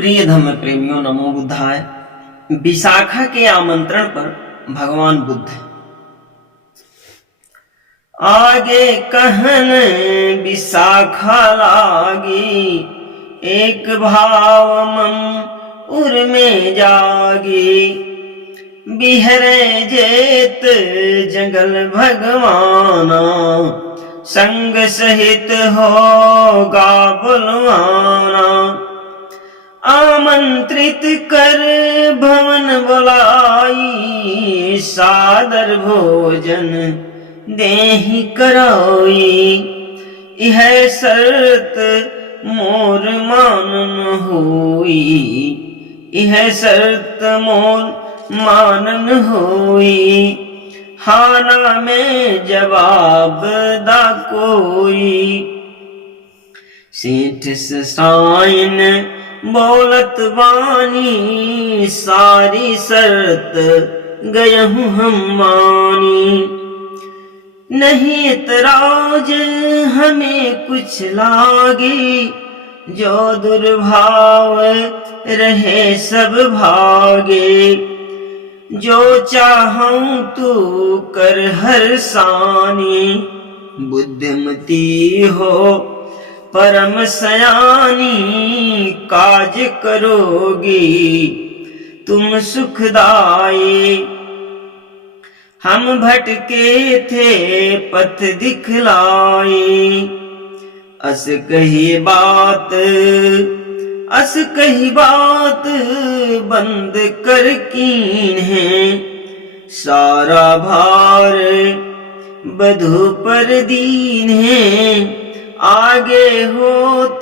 प्रिय धम्म प्रेमियों, नमो बुद्धाय। विशाखा के आमंत्रण पर भगवान बुद्ध आगे कहन विशाखा लागी, एक भाव मम उर में जागी। बिहरे जेत जंगल भगवाना, संग सहित होगा बुलवाना। आमंत्रित कर भवन बुलाई, सादर भोजन देहि कराई। यह शर्त मोर मानन होई, यह शर्त मोर मानन होई। हाना में जवाब दा कोई। सेठ साइन बोलत वानी, सारी शर्त गयहूँ हम मानी। नहीं इतराज हमें कुछ लागे, जो दुर्भाव रहे सब भागे। जो चाहूं तू कर हर सानी, बुद्धिमती हो परम सयानी। काज करोगी तुम सुखदाई, हम भटके थे पथ दिखलाए। अस कही बात बंद कर कीन है। सारा भार बधू पर दीन है, आगे होत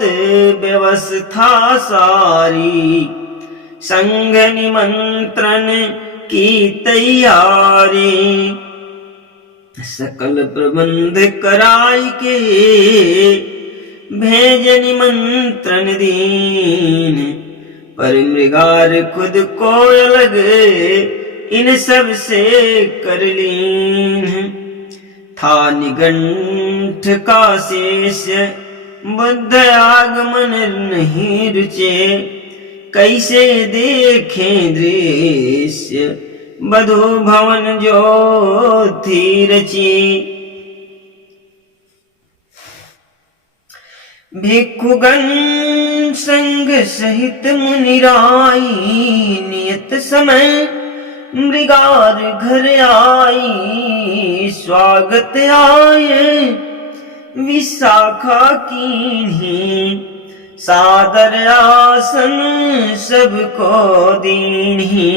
व्यवस्था सारी। संग निमंत्रण की तैयारी, सकल प्रबंध कराई के भेज निमंत्रण दीन। पर मृगार खुद को अलग इन सब से कर लीन। था निगंठ का शेष बुद्ध आगमन नहीं रुचे। कैसे देखें दृश्य बधू भवन जो थी रची। भिक्षुगण संग सहित मुनिराई, नियत समय मृगार घर आई। स्वागत आए विशाखा कीन्ही, सादर आसन सबको दीन्ही।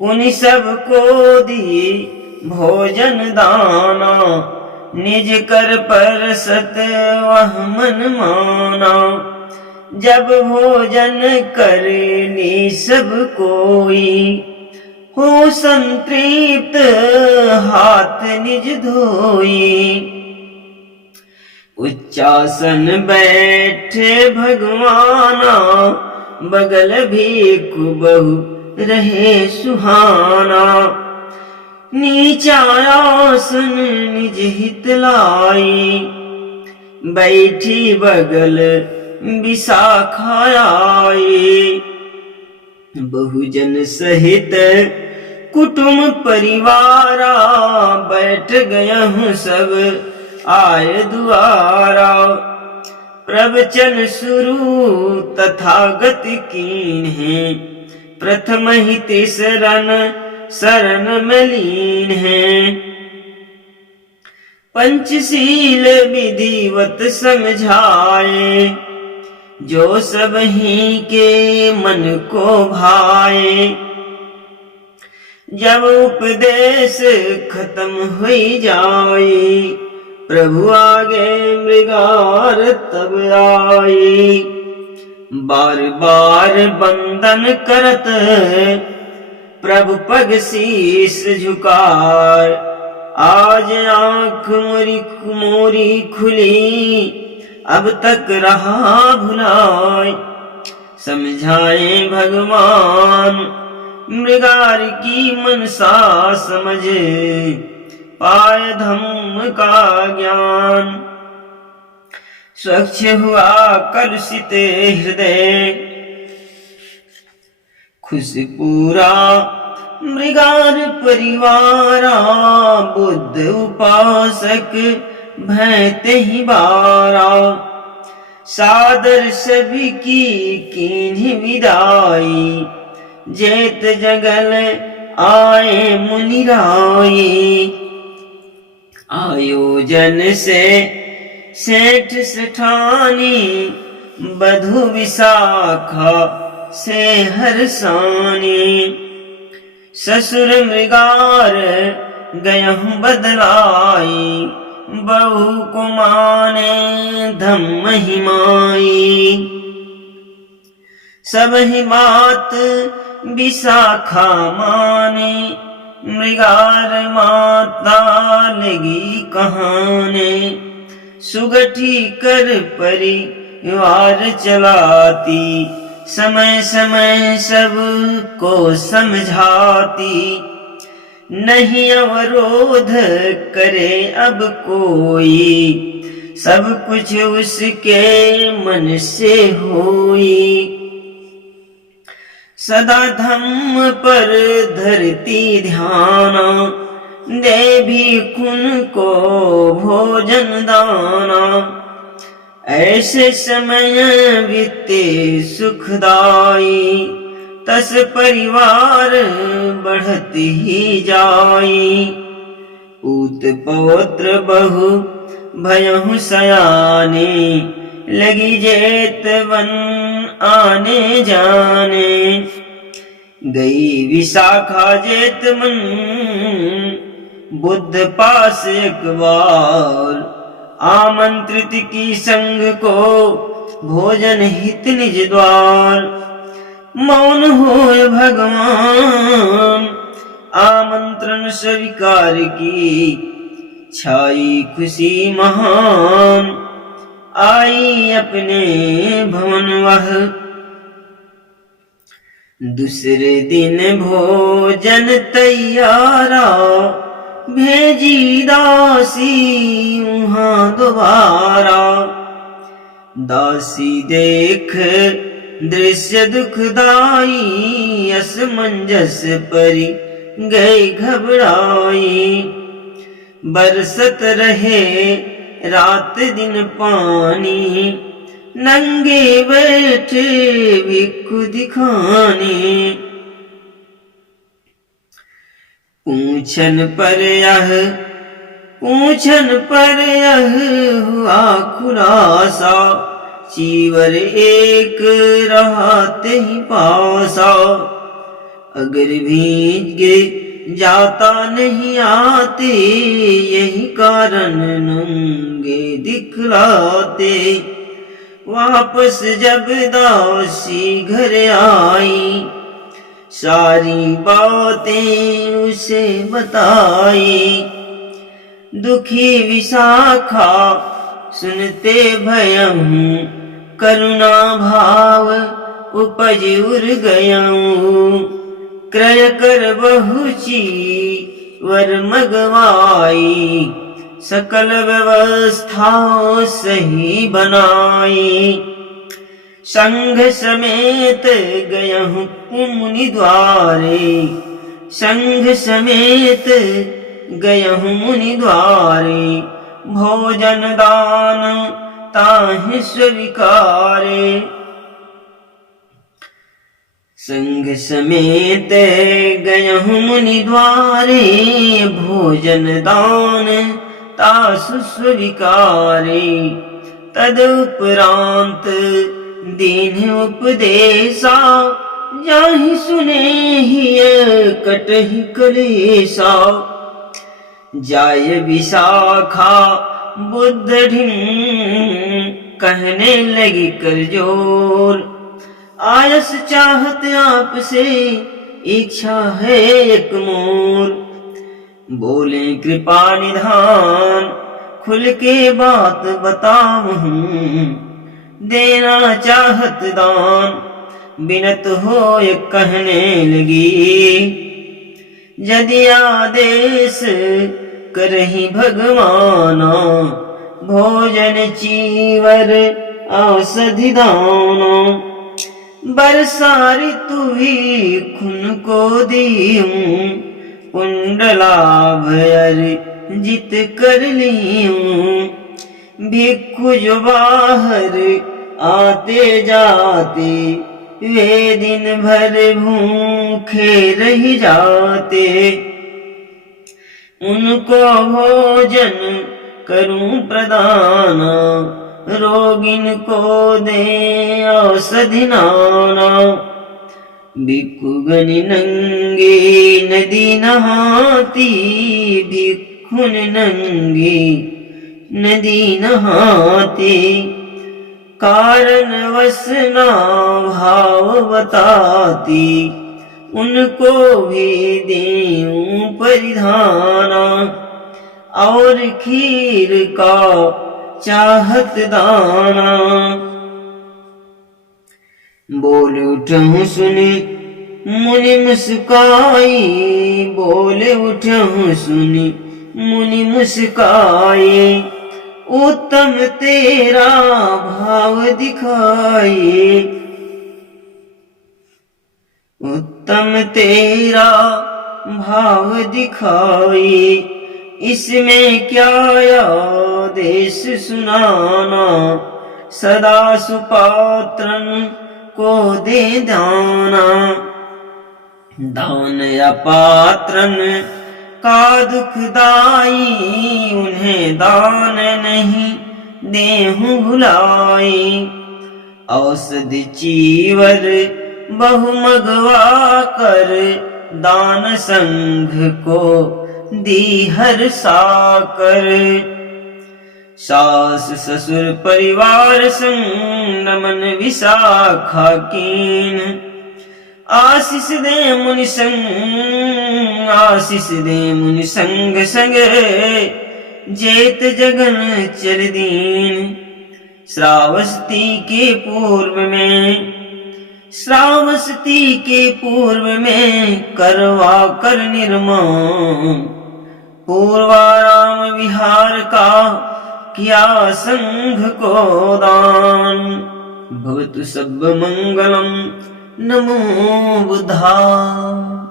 उन्हीं सबको दी भोजन दाना, निज कर पर सत वह मन माना। जब भोजन कर ली सब कोई, हो संतृप्त हाथ निज धोई। उच्चासन बैठे भगवाना, बगल भिक्षु बहु रहे सुहाना। नीचा आसन निज हित लाई, बैठी बगल विशाखा आई। बहुजन सहित कुटुंब परिवारा, बैठ गया हूँ सब आए दुआरा। प्रवचन शुरू तथागत कीन है, प्रथम ही तीसरन शरण में लीन है। पंचशील विधिवत समझाए, जो सब ही के मन को भाए। जब उपदेश खत्म हुई जाए, प्रभु आगे मृगार तब आई। बार बार बंदन करत प्रभु पग शीस झुकाए। आज आंख मोरी खुली, अब तक रहा भुलाए। समझाए भगवान मृगार की मनसा, समझ पाए धम्म का ज्ञान। स्वच्छ हुआ कलुषित हृदय, खुश पूरा मृगार परिवारा, बुद्ध उपासक भैते ही बारा। सादर सभी की कीन्ही विदाई, जेत जगल आए मुनिराई। आयोजन से सेठ सेठानी, बधु विशाखा से हरसानी। ससुर मृगार गयहु बदलाई, बहू को माने धम महिमाई। सब ही बात विशाखा माने, मृगार माता लगी कहाने। सुगठी कर परिवार चलाती, समय समय सब को समझाती। नहीं अवरोध करे अब कोई, सब कुछ उसके मन से होई। सदा धम्म पर धरती ध्याना, दे भिक्षुन को भोजन दाना। ऐसे समय बीते सुखदाई, तस परिवार बढ़त ही जाई। पूत पौत्र बहु भयहु सयाने, लगी जेतवन आने जाने। गई विशाखा जेत मन, बुद्ध पास एक बार। आमंत्रित की संग को भोजन हित निज द्वार। मौन होय भगवान, आमंत्रण स्वीकार की। छाई खुशी महान, आई अपने भवन वह। दूसरे दिन भोजन तैयारा, भेजी दासी वहां दोबारा। दासी देख दृश्य दुखदाई, असमंजस परी गई घबराई। बरसत रहे रात दिन पानी, नंगे बैठे भिक्षु दिखाने। पूछन पर यह हुआ खुलासा, चीवर एक रहते ही पासा। अगर भीगे जाता नहीं आते, यही कारण नंगे दिखलाते। वापस जब दासी घर आई, सारी बातें उसे बताई। दुखी विशाखा सुनते भयहु, करुणा भाव उपज उर गयऊं। क्रय कर बहुची वर मगवाई, सकल व्यवस्था सही बनाई। संघ समेत गयहु मुनि द्वारे, संघ समेत गयहु मुनि द्वारे। भोजन दान ताहि स्वीकारे। संघ समेत गयहु मुनि द्वारे, भोजन दान तासु स्वीकारे। तदुपरांत दीन उपदेशा, जाहि सुने हिय कटहि कलेशा। जाय विशाखा बुद्ध ढिंग, कहने लगी कर जोर। आयस चाहत आपसे, इच्छा है एक मोर। बोले कृपा निधान, खुल के बात बताऊं। देना चाहत दान, बिनत होय कहने लगी। यदि आदेश करहि भगवाना, भोजन चीवर औषधि दाना। बरसा ऋतु ही खुन को दीऊं, पुंडलाभ अर्जित कर लियूं। भिक्षु जो बाहर आते जाते, वे दिन भर भूखे रह जाते। उनको भोजन करूं प्रदान, रोगिन को दे औषधि नाना। भिक्षुगण नंगे नदी नहाती, भिक्षुन नंगे नदी नहाती। कारण वश ना भाव बताती, उनको भी देऊं परिधाना। और खीर का चाहत दाना। बोल उठूं सुनी मुनि मुस्काई, बोल उठूं सुनी मुनि मुस्काए। उत्तम तेरा भाव दिखाए, उत्तम तेरा भाव दिखाए। इसमें क्या आदेश सुनाना, सदा सुपात्रन को दे दाना। दान अपात्रन का दुखदाई, उन्हें दान नहीं देहूं भुलाई। औषधि चीवर बहु मगवा कर, दान संघ को दी हर साकर। सास ससुर परिवार संग नमन विशाखा कीन। आशीष दे मुनि संग, आशीष दे मुनि संग संग, जेत जगन चर दीन। श्रावस्ती के पूर्व में, श्रावस्ती के पूर्व में करवा कर निर्माण। पूर्वाराम विहार का किया संघ को दान। भवतु सब मंगलम, नमो बुद्धाय।